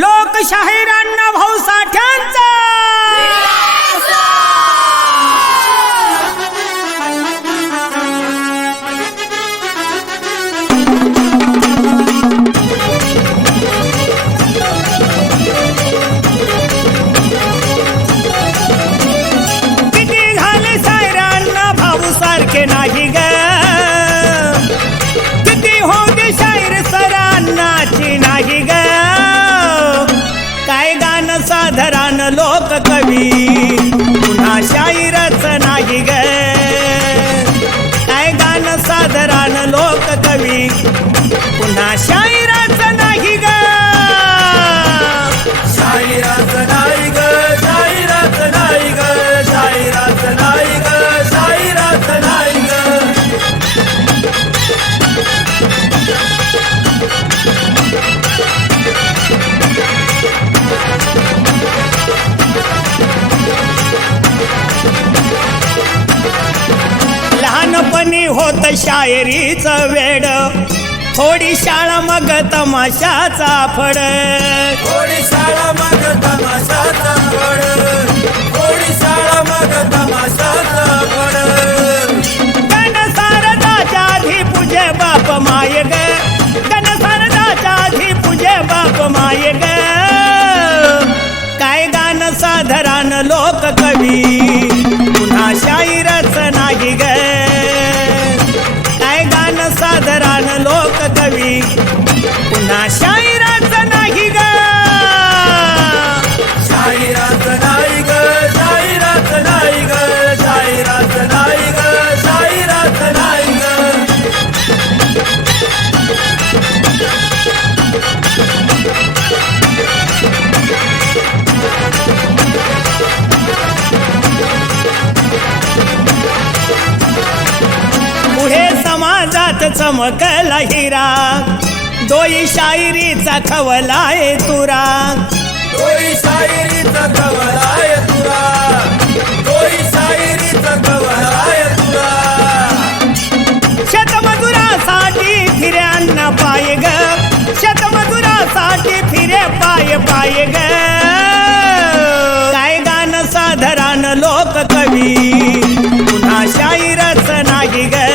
लोकशाहीर अण्णा भाऊ साठ्यांचा किती झाले सायर अण्णा भाऊ सारखे नाही ग किती हो दे शाहीर सरांनाची नाही ग काय गाणं साधारण लोक कवी पुन्हा शाहीरच नाही ग काय गाणं साधारण लोक कवी पुन्हा शाहीरच नाही ग शाहीरच नाही ग शाहीरच नाही ग शाहीरच नाही ग शाहीरच नाही ग लहानपणी होत शायरीचं वेड थोडी शाळा मग तमाशाचा फड थोडी शाळा मग तमाशाचा फड थोडी शाळा मग तमाशाचा फड गण सारदाच्या आधी पूजे बाप माय ग गण सारदाच्या आधी पूजे बाप माय ग काय गाणं साधारण लोक कवी पुन्हा शाहीरच नाही ग काय गाणं साधारण लोक कवी पुन्हा शाहीरच नाही ग शाहीरच नाही ग शाहीरच नाही ग शाहीरच नाही ग शाहीरच नाही ग पुढे समाजात चमकला हिरा दोई शायरीचा खवलाय तुरा कोई शायरीचा कवलाय तुरा कोई शायरीचा कवलाय तुरा शेतमजुरासाठी फिरे अन्न पाय ग शेतमजुरासाठी फिरे पाय पाय ग काय गाणं साधारण लोक कवी पुन्हा शाहीरच नाही ग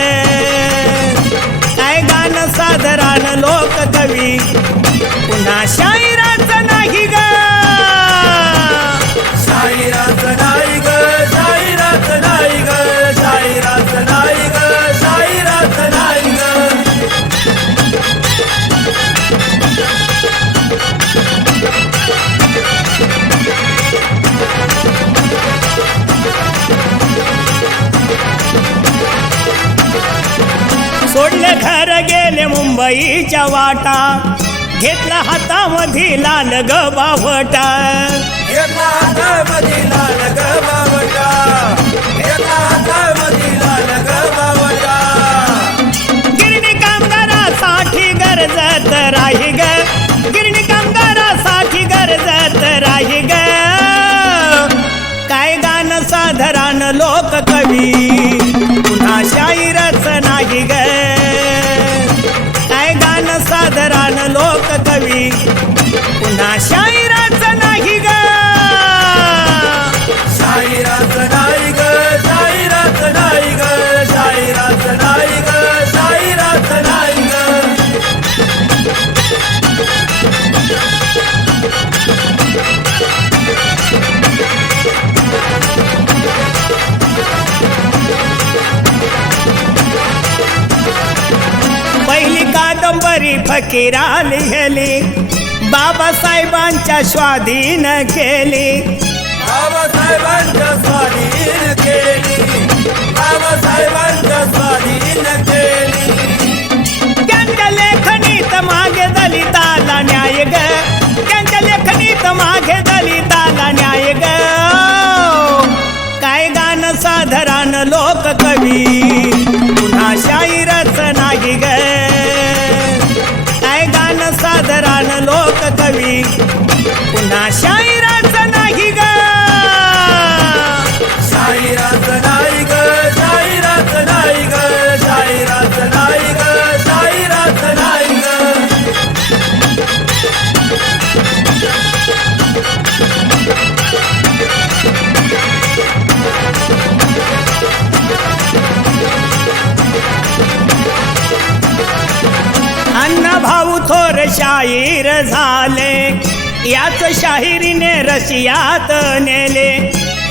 काय गाणं साधारण लोक कवी पुन्हा शाहीरच नाही ग शाहीरच नाही ग शाहीरच नाही ग शाहीरच नाही ग शाहीरच नाही ग सोडले घर गेले मुंबईच्या वाटा घेतला हातामध्ये लाल ग बावटा एका हातामध्ये लाल ग बावटा एका हातामध्ये लाल ग बावटा गिरणी कामगारासाठी गरजत राही ग गिरणी कामगारासाठी गरजत राही ग काय गाणं साधारण लोक कवी पुन्हा शाहीरच नाही ग काय गाणं साधारण लोक कवी पुन्हा शाहीरच नाही ग शाहीरच नाही ग शाहीरच नाही ग शाहीरच नाही ग शाहीरच नाही ग पहिली कादंबरी फकीरा लिहिली बाबासाहेबांच्या स्वाधीन केली बाबासाहेबांच्या स्वाधीन केली बाबासाहेबांच्या स्वाधीन केली त्यांच्या लेखनीत मागे दलिताला न्याय ग त्यांच्या लेखनीत मागे दलिताला न्याय ग काय गाणं साधारण लोक कवी पुन्हा शाहीरच नाही ग काय गाणं साधारण लोक कवी पुन्हा शाहीरच नाही ग शाहीरच नाही ग शाहीरच नाही ग शाहीरच झाले याच शाहिरीने रशियात नेले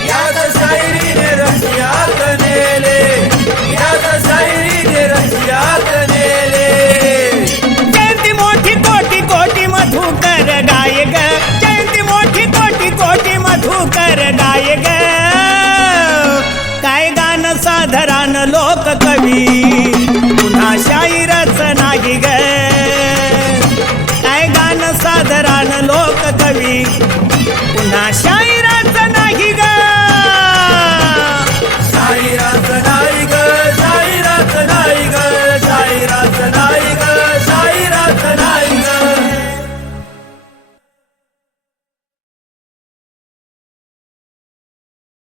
याच शाहिरीने रशियात नेले याच शाहिरीने रशियात नेले जयंती मोठी कोटी कोटी मधुकर गाय ग जयंती मोठी कोटी कोटी मधुकर गाय ग काय गाणं साधारण लोक कवी पुन्हा शाहीरच नाही ग काय गाणं साधारण लोक कवी पुन्हा शाहीर